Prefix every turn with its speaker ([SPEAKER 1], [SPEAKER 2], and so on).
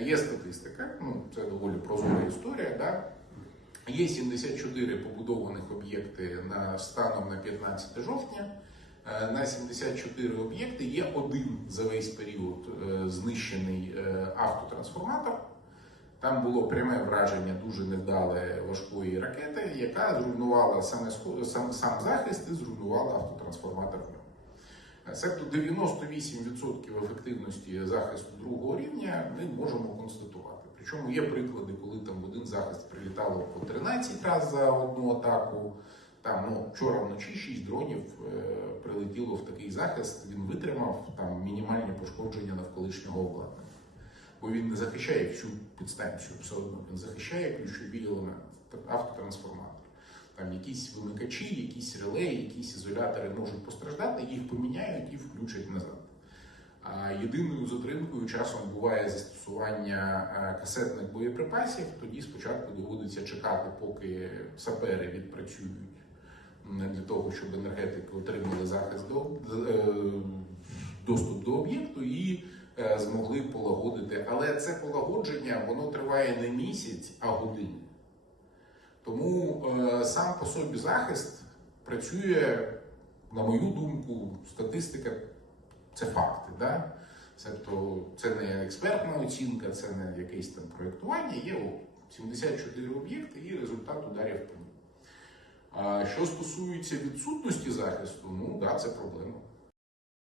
[SPEAKER 1] Є статистика, ну це доволі прозора історія. Да? Є 74 побудованих об'єкти на станом на 15 жовтня. Е, На 74 об'єкти є один за весь період е, знищений е, автотрансформатор. Там було пряме враження дуже невдале важкої ракети, яка зруйнувала саме сам, захист і зруйнувала автотрансформатор. Е, Себто 98% ефективності захисту другого рівня ми можемо констатувати. Причому є приклади, коли там один захист прилітало по 13 разів за одну атаку. Там ну, вчора вночі 6 дронів е, прилетіло в такий захист, він витримав там мінімальні пошкодження навколишнього обладнання. Бо він не захищає всю підстанцію все одно, він захищає ключові елементи, автотрансформатор. Там якісь вимикачі, якісь релеї, якісь ізолятори можуть постраждати, їх поміняють і включать назад. А єдиною затримкою часом буває застосування е, касетних боєприпасів. Тоді спочатку доводиться чекати, поки сапери відпрацюють для того, щоб енергетики отримали захист до е, доступ до об'єкту і е, змогли полагодити. Але це полагодження воно триває не місяць, а години. Сам по собі захист працює, на мою думку, статистика це факти. Да? Тобто це не експертна оцінка, це не якесь там проєктування. Є 74 об'єкти і результат ударів по ним. Що стосується відсутності захисту, ну да, це проблема.